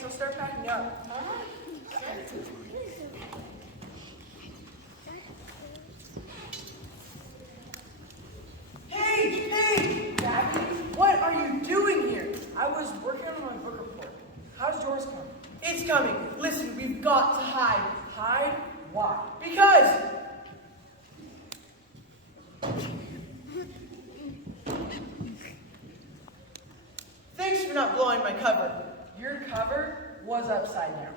thanks. I'll start packing up. Hey, Gabby, what are you doing here? I was working on my book report. How's yours coming? It's coming. Listen, we've got to hide. Hide? Why? Because. Thanks for not blowing my cover. Your cover was upside down.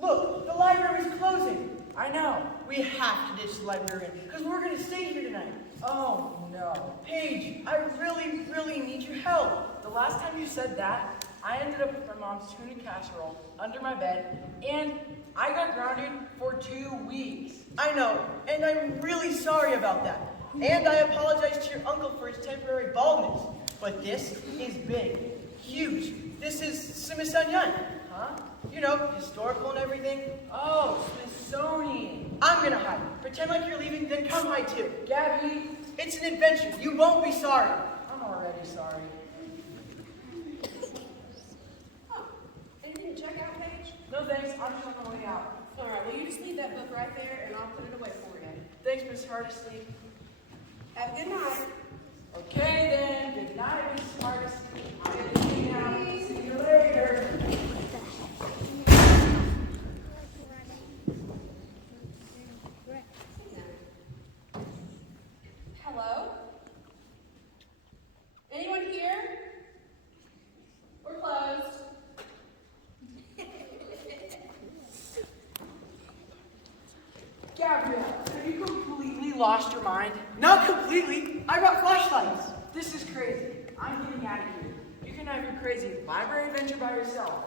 Look, the library's closing. I know. We have to ditch the librarian because we're going to stay here tonight. Oh, no. Paige, I really, really need your help. The last time you said that, I ended up with my mom's tuna casserole under my bed, and I got grounded for 2 weeks. I know, and I'm really sorry about that. And I apologize to your uncle for his temporary baldness. But this is big, huge. This is Smithsonian. Huh? You know, historical and everything. Oh, Smithsonian. I'm gonna hide. Pretend like you're leaving, then come hide too. Gabby, it's an adventure. You won't be sorry. I'm already sorry. Oh, anything to check out, Paige? No thanks, I'm just on my way out. All right, well, you just leave that book right there, and I'll put it away for you. Thanks, Miss Hardesty. Have a good night. Okay then, good night, Miss Hardesty. I'm gonna see now. See you later. Hello? Anyone here? We're closed. Gabrielle, have you completely lost your mind? Not completely. I brought flashlights. This is crazy. I'm getting out of here. You can have your crazy library adventure by yourself.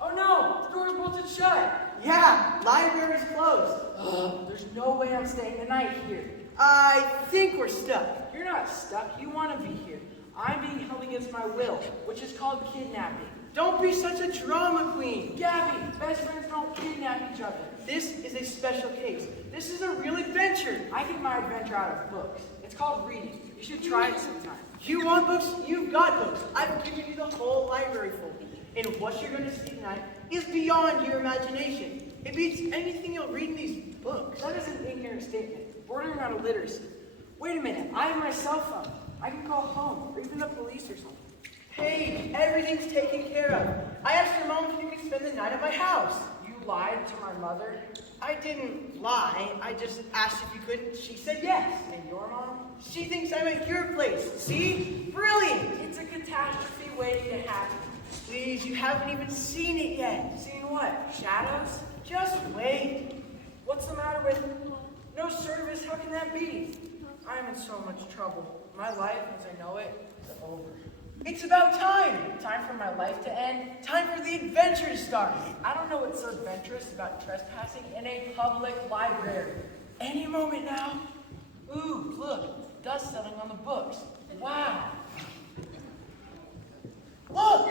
Oh no, the door's bolted shut. Yeah, library's closed. There's no way I'm staying the night here. I think we're stuck. You're not stuck. You want to be here. I'm being held against my will, which is called kidnapping. Don't be such a drama queen. Gabby, best friends don't kidnap each other. This is a special case. This is a real adventure. I get my adventure out of books. It's called reading. You should try it sometime. You want books? You've got books. I've given you the whole library full. And what you're going to see tonight is beyond your imagination. It beats anything you'll read in these books. That is an ignorant statement, bordering on illiteracy. Wait a minute, I have my cell phone. I can call home, or even the police or something. Hey, everything's taken care of. I asked your mom if you could spend the night at my house. You lied to my mother? I didn't lie. I just asked if you could. She said yes. And your mom? She thinks I'm at your place. See? Brilliant. It's a catastrophe waiting to happen. Please, you haven't even seen it yet. Seen what? Shadows? Just wait. What's the matter with no service? How can that be? I'm in so much trouble. My life, as I know it, is over. It's about time. Time for my life to end. Time for the adventure to start. I don't know what's so adventurous about trespassing in a public library. Any moment now. Ooh, look, dust settling on the books. Wow. Look!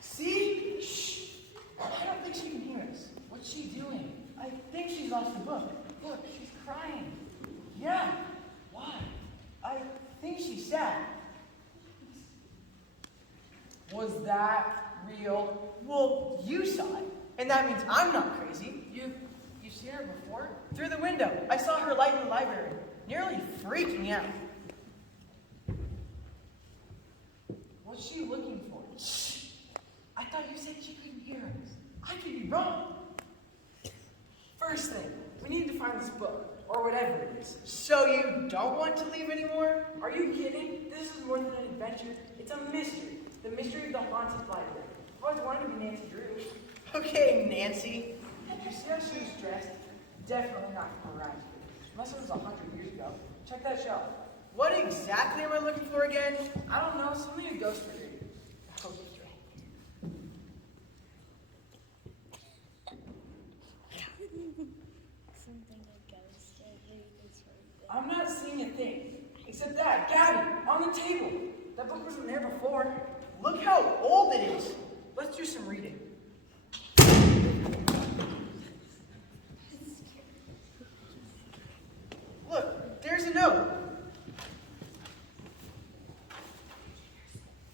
See? Shh! I don't think she can hear us. What's she doing? I think she's lost the book. Look, she's crying. Yeah. Why? I think she's sad. Was that real? Well, you saw it, and that means I'm not crazy. You've seen her before? Through the window. I saw her light in the library, nearly freaking out. What's she looking for? Shh! I thought you said she couldn't hear us. I could be wrong. First thing, we need to find this book, or whatever it is. So you don't want to leave anymore? Are you kidding? This is more than an adventure. It's a mystery. The mystery of the haunted library. I've always wanted to be Nancy Drew. Okay, Nancy. Did you see how she was dressed? Definitely not from around here. Unless it was 100 years ago. Check that shelf. What exactly am I looking for again? I don't know. Something a ghost would read. Oh, he's right. Something a ghost would read is right there. I'm not seeing a thing. Except that. Gabby, on the table. That book wasn't there before. Look how old it is. Let's do some reading. Look, there's a note.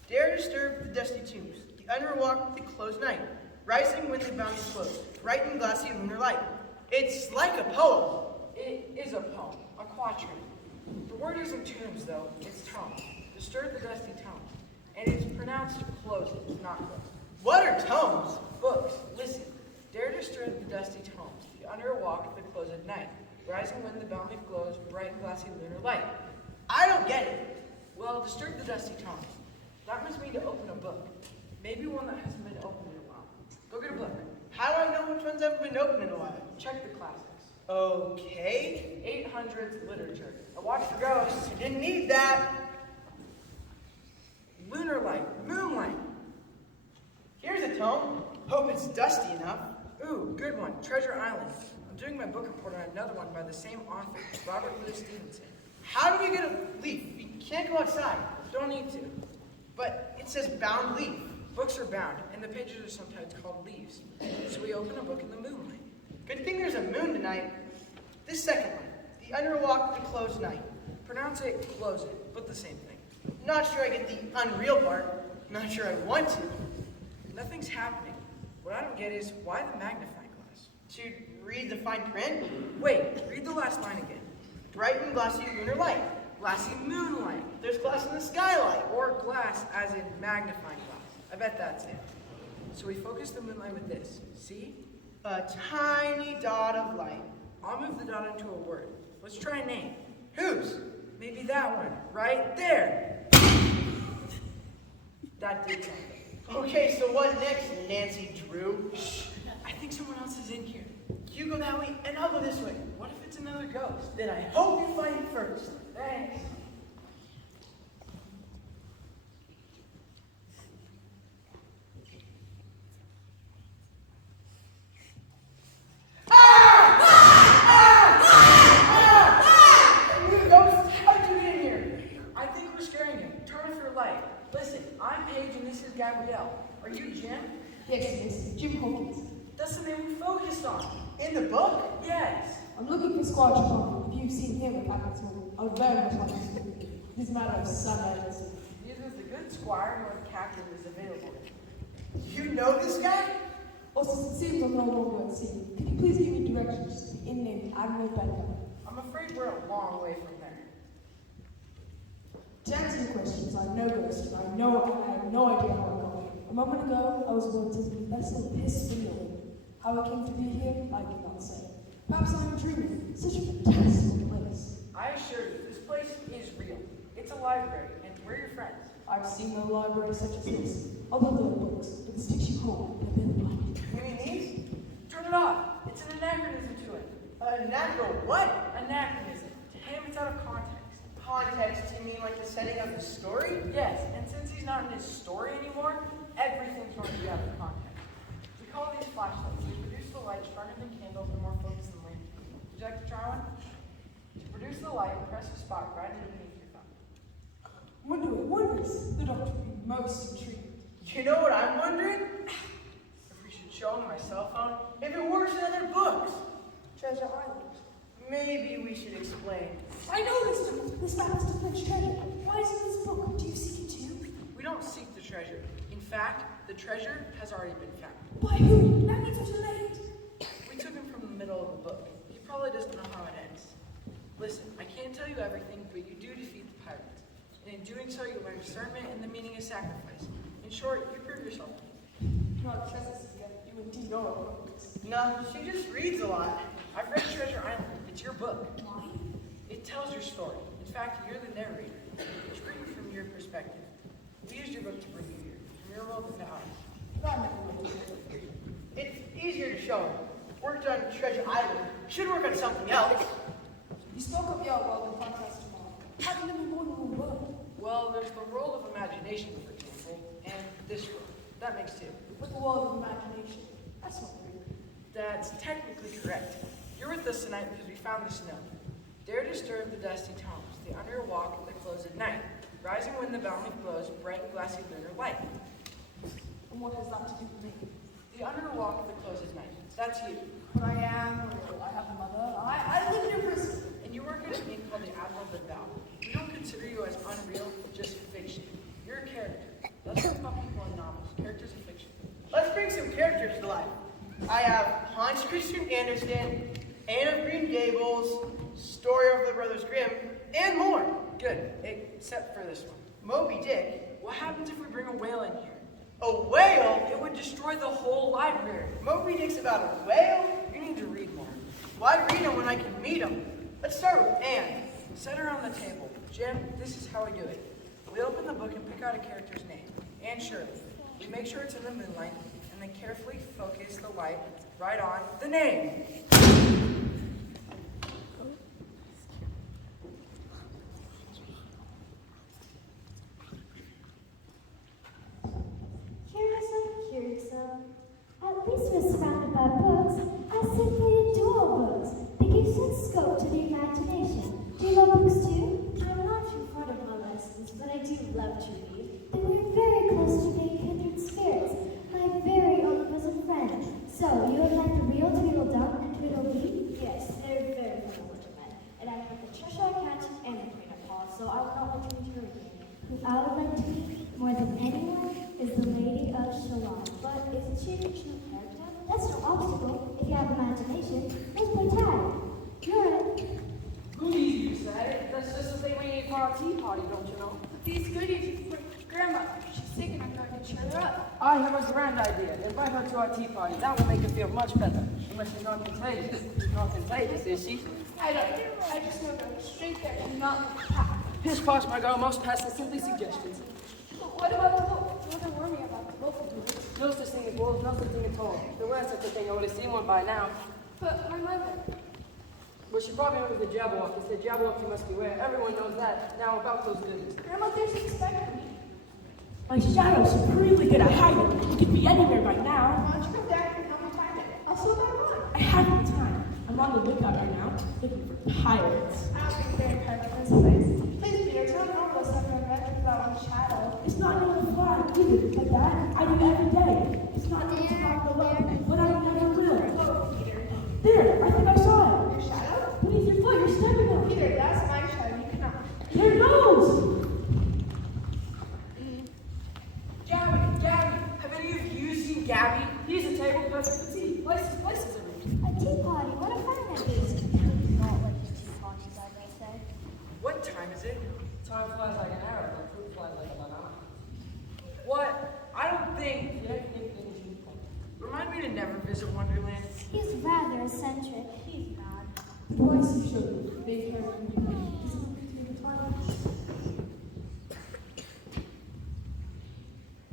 Dare disturb the dusty tombs. The underwalk the closed night, rising when the boundaries close, bright and glassy lunar light. It's like a poem. It is a poem, a quatrain. The word isn't tombs, though, it's tomes. Disturb the dusty tomes. And it's pronounced close, not close. What are tomes? Books, listen. Dare disturb the dusty tomes. The underwalk, the close at night. Rising when the bound leaf glows, bright and glassy lunar light. I don't get it. Well, disturb the dusty tomes. That must mean to open a book. Maybe one that hasn't been opened in a while. Go get a book. How do I know which ones haven't been opened in a while? Check the classics. Okay. 800s literature. A watch for ghosts. I didn't need that. Lunar light. Moonlight. Here's a tome. Hope it's dusty enough. Ooh, good one. Treasure Island. I'm doing my book report on another one by the same author, Robert Louis Stevenson. How do we get a leaf? We can't go outside. Don't need to. But it says bound leaf. Books are bound, and the pages are sometimes called leaves. So we open a book in the moonlight. Good thing there's a moon tonight. This second one. The underwalk, the closed night. Pronounce it, close it, but the same thing. Not sure I get the unreal part. Not sure I want to. Nothing's happening. What I don't get is, why the magnifying glass? To read the fine print. Wait, read the last line again. Bright and glassy lunar light. Glassy moonlight. There's glass in the skylight. Or glass as in magnifying glass. I bet that's it. So we focus the moonlight with this. See? A tiny dot of light. I'll move the dot into a word. Let's try a name. Whose? Maybe that one, right there. That did something. Okay, so what next, Nancy Drew? Shh, I think someone else is in here. You go that way, and I'll go this way. What if it's another ghost? Then I hope you find it first. Thanks. Ghost, how'd you get in here? I think we're scaring him. Turn off your light. Listen, I'm Paige and this is Gabrielle. Are you Jim? Yes, it's Jim Hawkins. That's the name we focused on. In the book? Yes. I'm looking for Squire Trelawney. If you've seen him at Appleton, I would very much like to speak with you. This matter of Sundays. Neither the good squire nor the captain is available. You know this guy? Also, it seems I'm no longer at sea. Could you please give me directions to the inn named Admiral Benbow? I'm afraid we're a long way from there. To answer your questions, I know ghosts, and I have no idea how I got here. A moment ago, I was aboard the vessel Hispaniola. How I came to be here, I cannot say. Perhaps I'm dreaming. Such a fantastic place. I assure you, this place is real. It's a library, and we're your friends. I've seen no library such as this. Other than books, but the sticks you hold, they've been blinded. You mean these? Turn it off. It's an anachronism to it. Natural what? Anachronism. To him, it's out of context. Context, you mean like the setting of the story? Yes, and since he's not in his story anymore, everything's going to be out of context. We call these flashlights. They produce the light stronger than candles and more focused than lamps. Would you like to try one? To produce the light, press a spot right underneath your thumb. Wonders. The doctor would be most intrigued. You know what I'm wondering? If we should show him my cell phone, if it works in other books. Treasure Island. Maybe we should explain. I know this map is to fetch treasure. Why is it in this book? Do you seek it too? We don't seek the treasure. In fact, the treasure has already been found. By who? That means we're too late. We took him from the middle of the book. He probably doesn't know how it ends. Listen, I can't tell you everything, but you do defeat the pirates. And in doing so, you learn discernment and the meaning of sacrifice. In short, you prove yourself. Not treasures yet. You indeed are a focus. No, she just reads a lot. I've read Treasure Island. It's your book. Mine? It tells your story. In fact, you're the narrator. It's written from your perspective. We used your book to bring you here, from your world to ours. That never will do. It's easier to show him. Worked on Treasure Island. Should work on something else. You spoke of your world in contrast to mine. How can there be more than one world? Well, there's the world of imagination, for example, and this world. That makes two. With the world of imagination. That's not weird. That's technically correct. You're with us tonight because we found the snow. Dare disturb the dusty tomes, the underwalk that close at night, rising when the bound leaf glows, bright and glassy lunar light. And what has that to do with me? The underwalk that close at night. That's you. But I am real. I have a mother. I live in a prison. And you work at a thing called the Admiral Benbow. We don't consider you as unreal, just fiction. You're a character. That's what we call people in novels, characters of fiction. let's bring some characters to life. I have Hans Christian Andersen, Anne of Green Gables, Story of the Brothers Grimm, and more. Good, except for this one. Moby Dick. What happens if we bring a whale in here? A whale? It would destroy the whole library. Moby Dick's about a whale? You need to read more. Why read him when I can meet him? Let's start with Anne. Set her on the table. Jim, this is how we do it. We open the book and pick out a character's name, Anne Shirley. We make sure it's in the moonlight, and then carefully focus the light right on the name. Curiously, at least we're surrounded by books. I simply adore books. They give such scope to the imagination. Do you love books too? I'm not too fond of my lessons, but I do love to read. Then we're very close to being kindred spirits, my very own bosom friend. So, you have met the real Tweedledum and Tweedledee? Yes, they're very similar to men. And I've met the Cheshire Cat and the Queen of Paws, so I would not like to meet her again. Who I would like to meet more than anyone is the Lady of Shalott. But isn't she a fictional character? That's no obstacle if you have imagination. Let's play tag. You're in. Who needs you, Sad? That's just the thing we need for our tea party, don't you know? These goodies for Grandma. She's sick and I'm going to cheer her up. I have a grand idea. Invite her to our tea party. That will make her feel much better. Unless she's not contagious. She's not contagious, is she? I don't know. I just know go straight there and not look back. Pish posh, my girl. Most pests are simply suggestions. But what about the wolf? Don't worry about the wolf. No such thing as wolves, no such thing at all. If there were such a thing, I would have seen one by now. But my mother. Well, she probably knows the Jabberwock. It's the Jabberwock you must beware. Everyone knows that. Now, about those visits. Grandma, there's expecting me. My shadow's supremely good at hiding. It could be anywhere right now. Why don't you come down and help me find it? I'll slow down the line. I haven't the time. I'm on the lookout right now, looking for pirates. I don't think they're part of this place. Please, Peter, tell Norval something about my shadow. It's not even a fly, either. Like that, I do every day. It's not even about the love, but I never will. Oh, Peter. There, I think I saw it. Your shadow? Beneath your foot, you're stepping on it. Peter, that's my shadow. You cannot. There it goes. Gabby, have any of you seen Gabby? He's a table perfect for tea. Places everything. A tea party. What a fun that is. Not like the tea parties, I may say. What time is it? Time flies like an arrow, but fruit flies like a banana. What? I don't think. Remind me to never visit Wonderland. He's rather eccentric. He's mad. Twice you showed they've heard from you. This is between the twilights.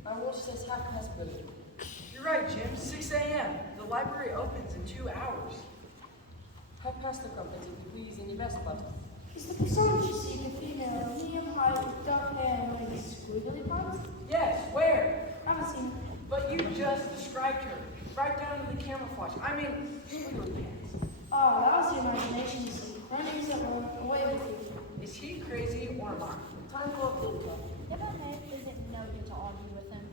My watch says 1:30. You're right, Jim. 6 a.m. The library opens in 2 hours. 1:30 company, please, in your best button. Is the persona you see the female, medium height, with dark hair, and like squiggly parts? Yes, where? I haven't seen her. But you just described her. Right down to the camouflage. I mean, squiggly pants. Oh, that was the imagination you see. Running somewhere away with you. Is he crazy or not? Time for a field trip. Never had isn't noted to argue with him.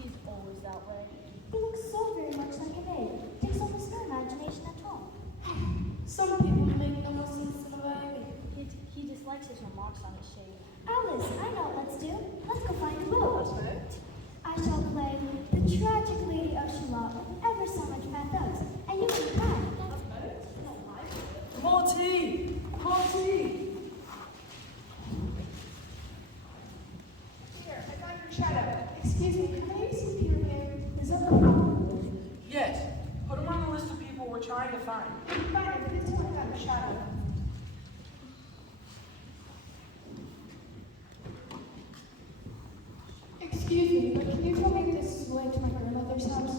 He's always that way. He looks so very much like a babe. Takes almost no imagination at all. Some people make no more sense than a baby. He dislikes his remarks on his shape. Alice, I know what let's do. Let's go find Will. I shall play the tragic Lady of Shalott with ever so much pathos, and you can cry. More tea! More tea! Here, I found your shadow. Excuse me, can I see Peter Pan? Is that the problem? Yes. Put him on the list of people we're trying to find. Fine, but it's only got a shadow. Excuse me, but can you tell me if this is the way to my grandmother's house?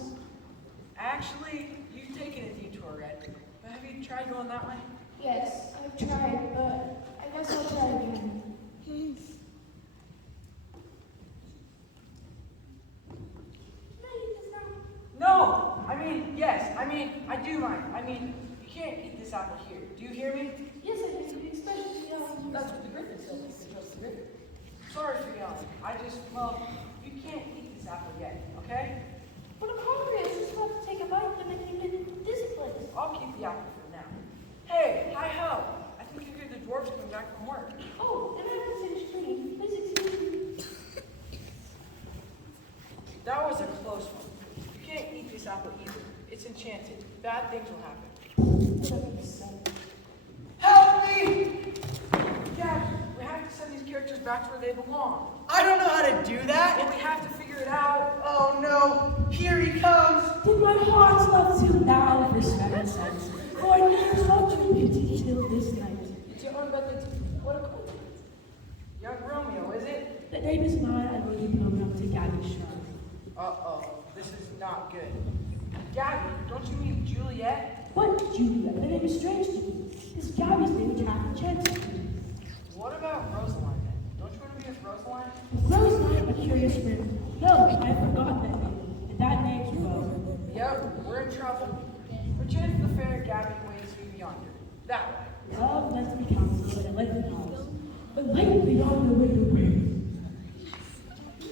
Actually, you've taken a detour, Red. But have you tried going that way? Yes, I've tried, but I guess I'll try again. No! Yes. I do mind. You can't eat this apple here. Do you hear me? Yes, I do, especially That's what the Griffin said. They trust the Griffin. Sorry for yelling. You can't eat this apple yet, okay? But I'm hungry. I was just about to take a bite, then I came in this place. I'll keep the apple for now. Hey, hi-ho! I think you hear the dwarves coming back from work. Oh, and I haven't finished cleaning. Please excuse me. That was a close one. You can't things will happen. What you say? Help me! Gabby, we have to send these characters back to where they belong. I don't know how to do And that. we have to figure it out. Oh no, here he comes. Did my heart love till now for 7 cents? For years not you beauty till this night. It's your own method. What a coincidence. Young Romeo, is it? The name is mine, I will be program to Gabby Shrine. Uh-oh, this is not good. Gabby, don't you mean Juliet? What, Julia? The name is strange to me. This Gabby's name is Catherine Chanson. What about Rosaline then? Don't you want to be with Rosaline? Roseline, a curious friend. No, I have forgotten that name. And that name's Rose. Yep, we're in trouble. Return to the fair Gabby waits you yonder. That way. Love lets me counsel, and let me house. But light beyond the window.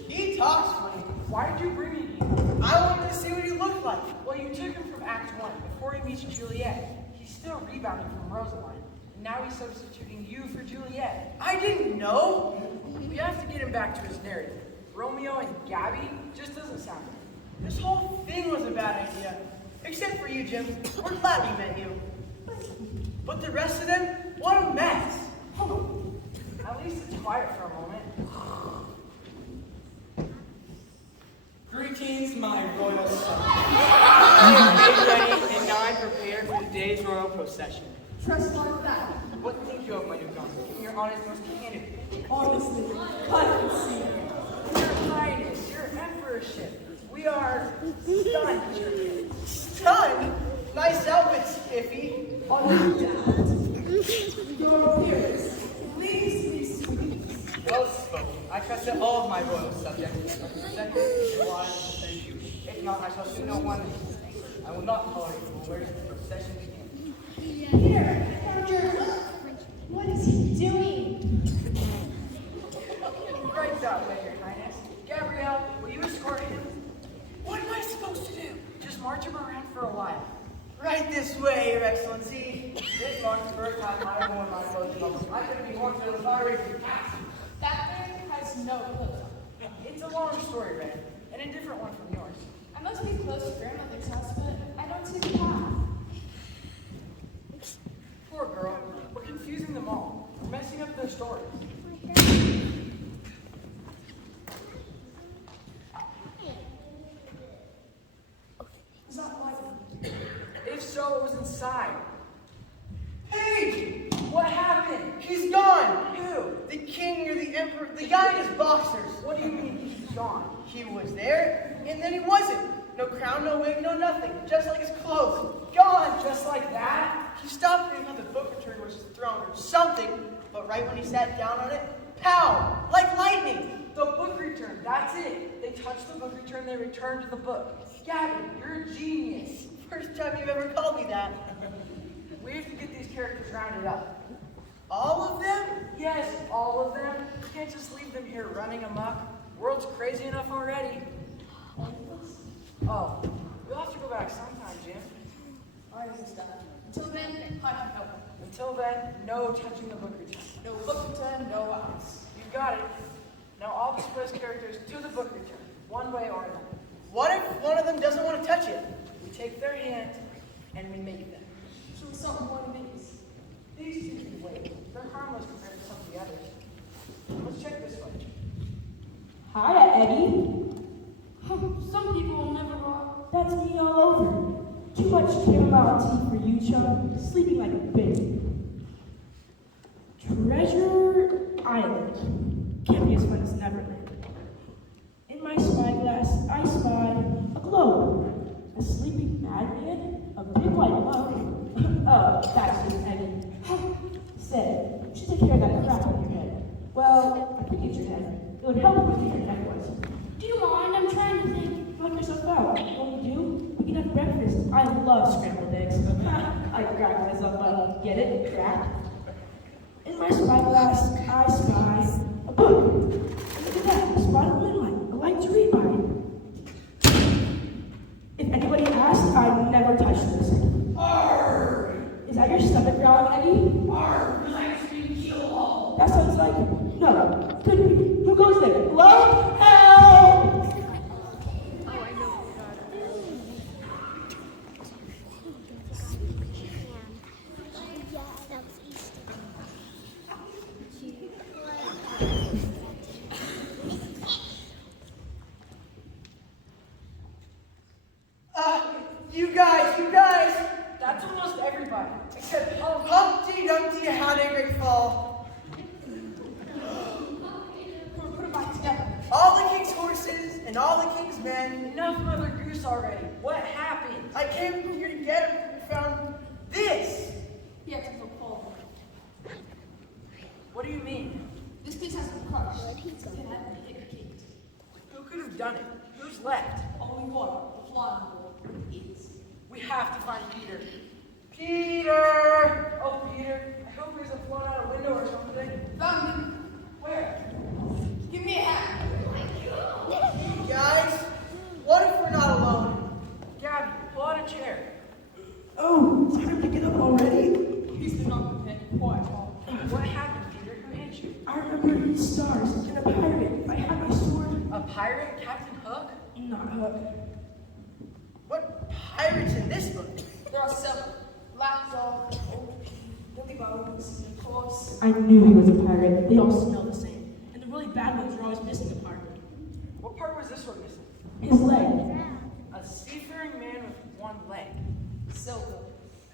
He talks funny. Why did you bring me here? I wanted to see what he looked like. Well, you took him from Act 1 before he meets Juliet. He's still rebounding from Rosaline. And now he's substituting you for Juliet. I didn't know. We have to get him back to his narrative. Romeo and Gabby just doesn't sound right. This whole thing was a bad idea. Except for you, Jim. We're glad we met you. But the rest of them, what a mess. At least it's quiet for a moment. Greetings, my royal son. I am made ready and now I'm prepared for the day's royal procession. Trust like that. What think you of my new gown? Give me your honest, most candid opinion. Honestly, I can see. Your Highness, your Emperorship, we are stunned. Stunned? Nice outfit, Skiffy. Your appearance. Please be sweet. Well spoken. I trust that all of my royal subjects are consented to wise and defend you. If not, I shall soon know one thing. I will not tolerate rumors the procession begins. Peter, what is he doing? Right that way, your Highness. Gabrielle, will you escort him? What am I supposed to do? Just march him around for a while. Right this way, Your Excellency. This marks the first time I have worn my clothes in public. I couldn't be more to the fiery cast. That thing has no clothes on. It's a long story, Red, and a different one from yours. I must be close to grandmother's house, but I don't see the path. Poor girl, we're confusing them all. We're messing up their stories. Is that like If so, it was inside. Hey! What happened? He's gone! Who? The king or the emperor, the guy in his boxers. What do you mean he's gone? He was there, and then he wasn't. No crown, no wig, no nothing. Just like his clothes. Gone! Just like that? He stopped and the book returned was his throne or something, but right when he sat down on it, pow! Like lightning! The book return, that's it. They touched the book return, they returned to the book. Gabby, you're a genius. First time you've ever called me that. We have to get these characters rounded up. All of them? Yes, all of them. You can't just leave them here running amok. World's crazy enough already. Oh, we'll have to go back sometime, Jim. I understand. Until then, I don't know. Until then, no touching the book return. No book return, no eyes. You got it. Now all displaced characters to the book return, one way or another. What if one of them doesn't want to touch it? We take their hand and we make them. So something one of these. These two can wait. They're harmless compared to some of the others. Let's check this way. Hiya, Eddie. Some people will never walk. That's me all over. Too much chamomile tea for you, chum. Sleeping like a baby. Treasure Island. Can't be as fun as Neverland. In my spyglass, I spy a globe. A sleeping madman. A big white moon. Oh, that's just Eddie. Say, you should take care of that crap on your head. Well, I could use your head. It would help if your neck was. Do you mind? I'm trying to think. Knock yourself out. What we do? We can have breakfast. I love scrambled eggs. I crack myself up. Get it? Crack. In my spyglass, I spy a book. Look at that. A spot of moonlight. I like to read by. If anybody asks, I never touch this. Is that your stomach growling, Eddie? That sounds like... No. Couldn't be. Who goes there? Hello? Help! everybody, except Humpty. Humpty Dumpty had a great fall. Put them back together. All the king's horses and all the king's men. Enough Mother Goose already. What happened? I came here to get him and found this. He had to fall. What do you mean? This piece has been crushed. It had been hit kings. Who could have done it? Who's left? Only one, the flying boy, is. We have to find Peter. Peter! Oh, Peter. I hope he hasn't flown out a window or something. Found him. Where? Give me a hat. Guys, what if we're not alone? Gabby, pull out a chair. Oh, time to get up already? He's been on the pin quite long. What happened, Peter? Who hit you? I remember these stars and a pirate. If I had my sword. A pirate? Captain Hook? Not Hook. What pirates in this book? There are several. Black Dog, Old P, Billy Bones, and of course. I knew he was a pirate. They all smell the same. And the really bad ones are always missing a part. What part was this one missing? His leg. A seafaring man with one leg. Silver.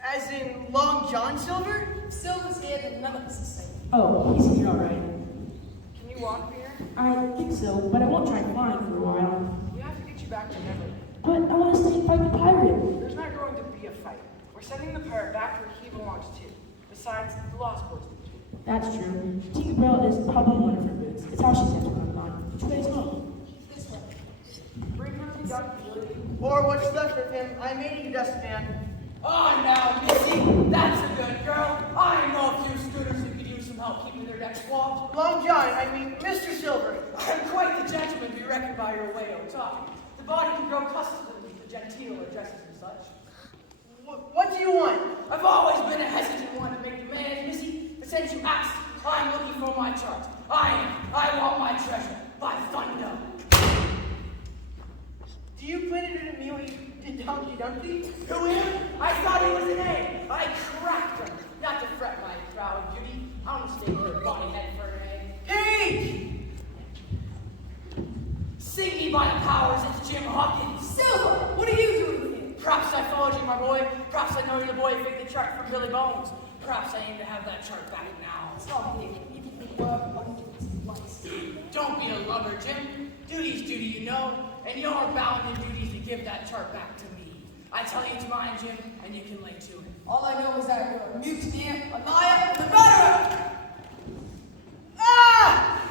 As in Long John Silver? Silver's here, but none of us is safe. Oh, he's here alright. Can you walk, Peter? I think so, but I won't try flying for a while. We have to get you back to Neverland. But I want to stay and fight the pirate. There's not going to be a fight. We're sending the pirate back where he belongs to. Besides, the Lost Boys did too. That's true. Tinkerbell is probably one of her boots. It's how she gets when I'm gone. Which way is home? This way. Bring him to Duck Billy. Or what's left of him? I'm eating dustpan. Oh, now, Missy, that's a good girl. I know a few scooters who could use some help keeping their decks warm. Long John, I mean Mr. Silver. I'm quite the gentleman to be reckoned by your way of talking. The body can grow accustomed to genteel addresses and such. What do you want? I've always been a hesitant one to make demands, Missy, but since you asked, I'm looking for my chart. I want my treasure, by thunder. Do you plan to do to me what you did to Humpty Dumpty? Who him? I thought he was an egg. I cracked him. Not to fret my proud beauty. I'll stay with her body head for an egg. Hey! Sing me by the powers, it's Jim Hawkins. Silver, what are you doing here? Perhaps I followed you, my boy. Perhaps I know you're the boy who faked the chart from Billy Bones. Perhaps I aim to have that chart back now. It's not here. You can think work abundance once. Don't be a lover, Jim. Duty's duty, you know, and you're bound in duties to give that chart back to me. I tell you it's mine, Jim, and you can lay to it. All I know is that you're a mutineer, a liar, and a murderer! Ah!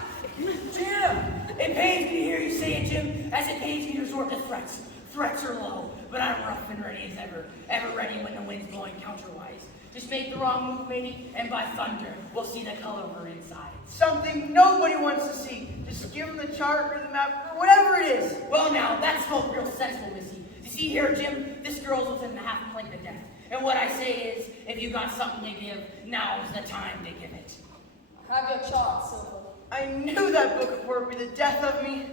Jim! It pains me to hear you say it, Jim, as it pains me to resort to threats. Threats are low, but I'm rough and ready as ever ready when the wind's blowing counterwise. Just make the wrong move, matey, and by thunder, we'll see the color of her inside. Something nobody wants to see. Just give them the chart or the map or whatever it is. Well, now, that's both real sensible, Missy. You see here, Jim, this girl's within the half plank of death. And what I say is, if you got something to give, now's the time to give it. Have your chart, Silver. I knew that book report would be the death of me.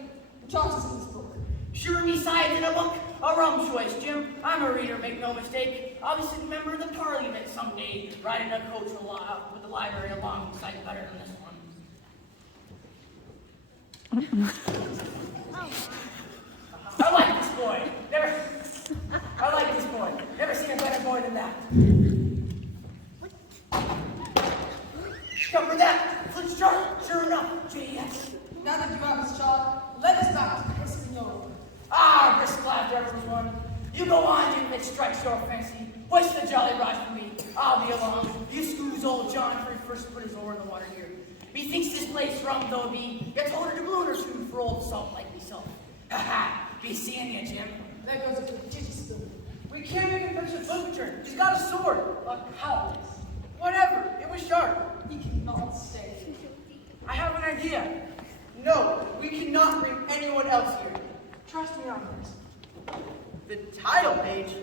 The chart is in this book. Sure me sides in a book? A rum choice, Jim. I'm a reader, make no mistake. I'll be sitting member of the Parliament someday, riding a coach with the library alongside better than this one. I like this boy. I like this boy. Never seen a better boy than that. Come for that. Flint's chart. Sure enough. JS. Now that you have his chart, let us back to the Hispaniola. Ah, brisk laughter, everyone. You go on, Jim, if it strikes your fancy. Hoist the jolly rod for me. I'll be along. You screws old John for he first put his oar in the water here. Methinks this place rum though be, gets hold of a balloon or two for old salt like myself. Ha ha, be seeing you, Jim. There goes a prodigious spoon. We can't make him fetch the book return. He's got a sword. A cutlass. Whatever. It was sharp. He cannot stay. I have an idea. No, we cannot bring anyone else here. Trust me on this. The title page.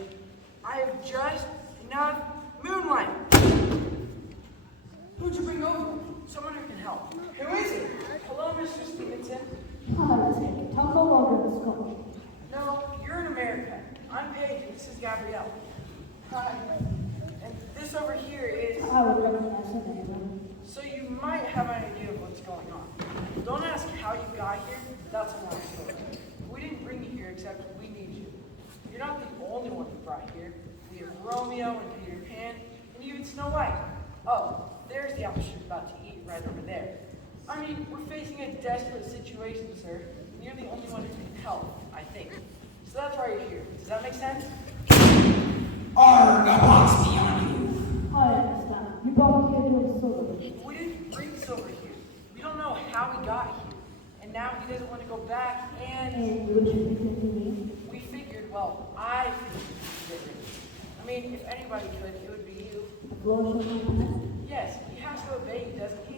I have just enough moonlight. Who'd you bring over? Someone who can help. Who is it? Hello, Mr. Stevenson. No, you're in America. I'm Paige, and this is Gabrielle. Hi. And this over here is... I would recognize her name. So you might have an idea of what's going on. Don't ask how you got here. That's a long story. We didn't bring you here except we need you. You're not the only one we brought here. We have Romeo and Peter Pan, Snow White. Oh, there's the apple she's about to eat right over there. I mean, we're facing a desperate situation, sir. And you're the only one who can help, I think. So that's why you're here. Does that make sense? Arg, a box be on you. I understand. You brought me here to the silver. We didn't bring Silver here. We don't know how he got here. And now he doesn't want to go back, and And you should be thinking me. we figured, well, I figured. I mean, if anybody could, it would be you. The floor shall not command. Yes, he has to obey you, doesn't he?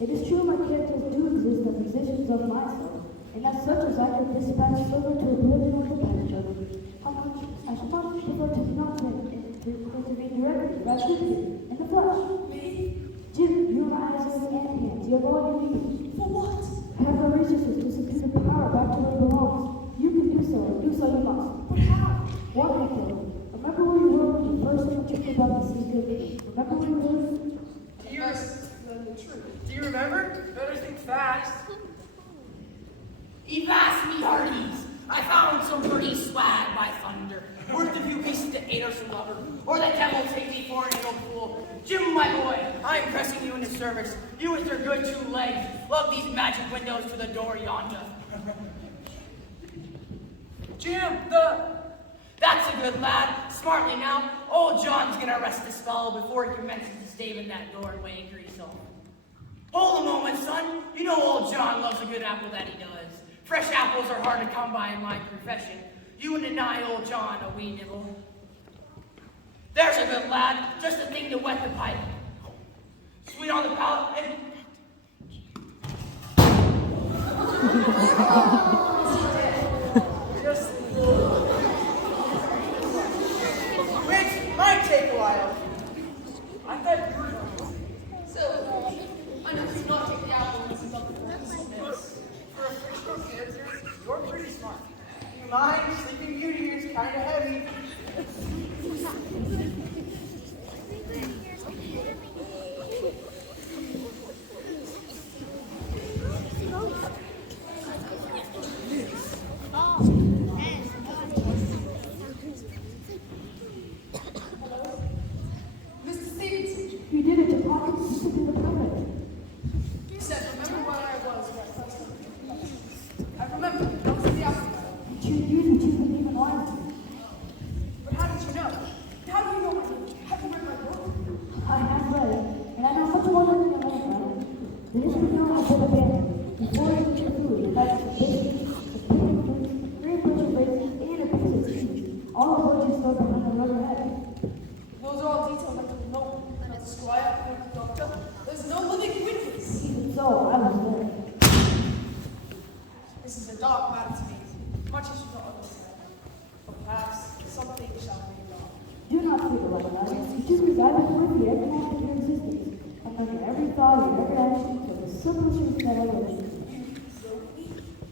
It is true my characters do exist as physicians of myself, and as such as I can dispatch silver to oblivion of the picture. How much I should much prefer to not to cultivate directly, rationally, in the flesh. Me? Jim, you and I have and hands. You have all you need. For what? Have the resources to subdue the power back to where it belongs. You can do so, and do so you must. But how? One method. Remember where you were when you first learned about the secret? Remember where you were? Do you, The truth. do you remember? Better think fast. Evast me hearties. I found some pretty swag by thunder. Worth a few pieces to aid or some lover, or the devil take me for an idle fool. Jim, my boy, I'm pressing you into service. You with your good 2 legs, love these magic windows to the door yonder. Jim, That's a good lad. Smartly now, old John's gonna rest the spell before he commences to stave in that doorway and grease off. Hold a moment, son. You know old John loves a good apple that he does. Fresh apples are hard to come by in my profession. You wouldn't deny old John a wee nibble. There's a good lad, just a thing to wet the pipe. Sweet on the palate and... just... Which might take a while. I thought you were... So, I know he's not take the apple and he's up the For a fictional character, you're pretty smart. You mind? Sleeping Beauty is kind of heavy. Mr. Stevenson, You did it to pocket you took in the permit. he said, remember where I was when I first came. I remember, I was in the apple. You used it to even lie to. But how did you know? How do you know my name? Have you read my book? I have read it, and I know much more than you know about it. The history of my book again. Before you get your food, it has the biscuits, the picnic fruits, 3 bunch of raisins, and a piece of cheese. All of which is stored behind the rubber head. Those are all details I could know. Not the squire, not the doctor. There's no living witness. Even so, I was there. This is a dark matter to me, much as you don't understand. But perhaps something shall be done. Do not feel like that. You do reside with you every moment of your existence. And under every thought and every action for the simple truth that I live in.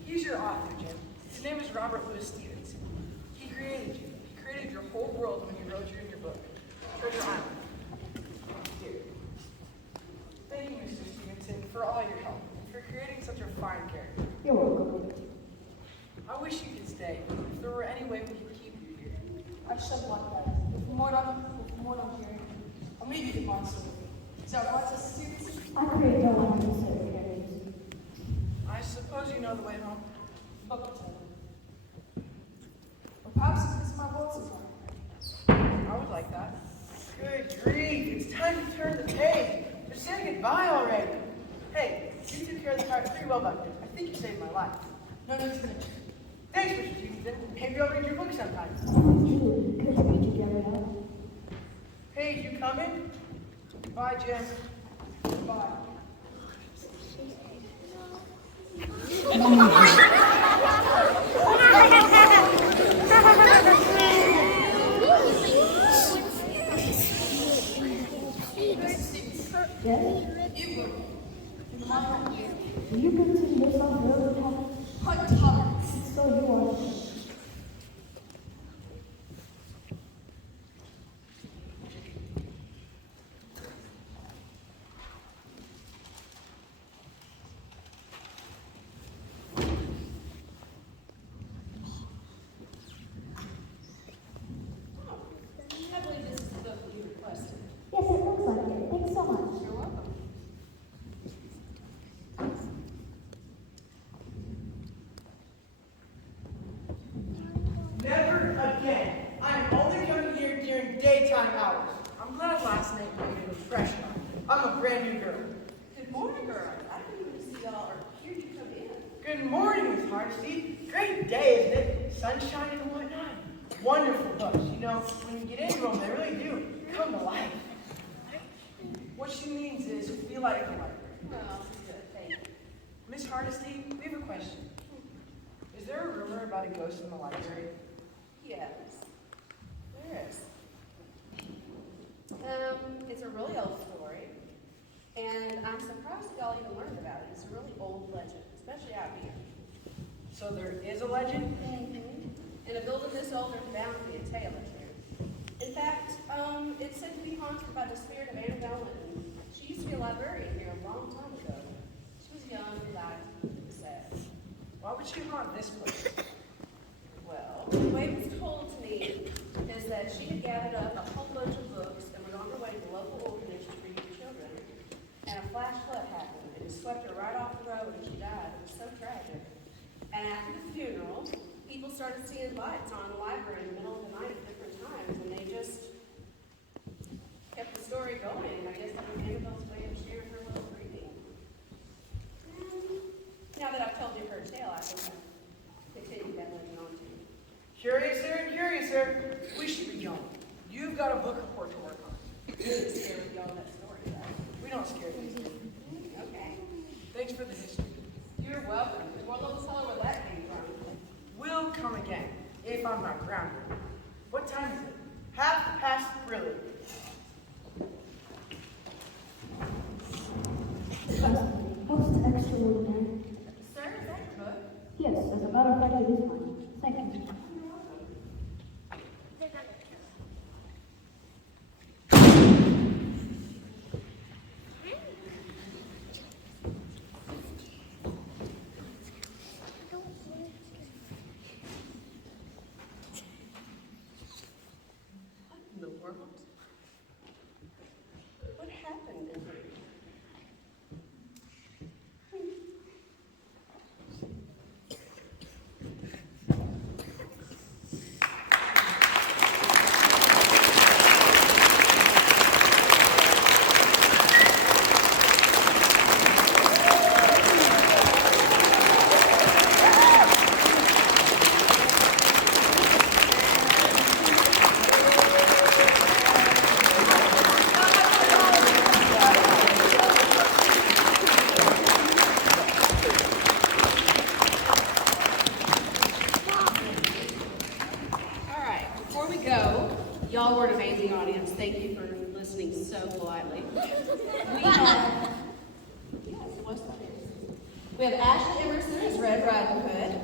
He's your author, Jim. His name is Robert Louis Stevenson. He created you. He created your whole world when he wrote you in your book. Treasure Island. Here. Thank you, Mr. Stevenson, for all your help, and for creating such a fine character. You're welcome. I wish you could stay, if there were any way we could keep you here. I should like that. With more I'm hearing, I'll meet you tomorrow soon. Is that right, Mr. Stevenson? I create no unnecessary characters. I suppose you know the way home. Book will tell you. Or perhaps it's my voice is on. I would like that. Good grief, it's time to turn the page. We're saying goodbye already. Hey, you took care of the pirate pretty well back there. I think you saved my life. No need to mention. Thanks, Mr. Stevenson. Maybe I'll read your book sometime. Good to meet you, Gabrielle. Paige, you coming? Bye, Jim. Bye. Yes? You go. In my home. Do you consider yourself really happy? I'm tired. So you are. I believe this is the book you requested. Yes, it brand new girl. Good morning, girl. I didn't even see y'all or hear you come in. Good morning, Miss Hardesty. Great day, isn't it? Sunshine and whatnot. Wonderful books. You know, when you get into them, they really do come to life. What she means is feel like a library. Well, good. Thank you. Miss Hardesty, we have a question. Is there a rumor about a ghost in the library? Yes. There is. It's a really old story. And I'm surprised that y'all even learned about it. It's a really old legend, especially out here. So there is a legend? In a building this old, there's bound to be a tale or two. In fact, it's said to be haunted by the spirit of Annabelle Linton. She used to be a librarian here a long time ago. She was young and died. It was sad. Why would she haunt this place? Well, the way it was told to me is that she had gathered up a whole bunch of books and was on her way to the local orphanage to read to children. And a flash flood happened, and it swept her right off the road, and she died. It was so tragic. And after the funeral, people started seeing lights on the library in the middle of the night at different times, and they just kept the story going. And I guess that was Annabelle's way of sharing her little reading. Now that I've told you her tale, I think I'll continue that legend on to you. Curiouser and curiouser. We should be going. You've got a book report to work on. Really scared with y'all that story, right? We don't scare you. Okay. Thanks for the history. You're welcome. Well, let's tell her where that came from. We'll come again, if I'm not grounded. What time is it? 3:30. Most extraordinary. Sir, is that your book? Yes, as a matter of fact, it is mine. Thank you. What in the world? What happened in here? All right, before we go, y'all were an amazing audience. Thank you for listening so politely. We have, yes, it was funny. We have Ashley Emerson as Red Riding Hood,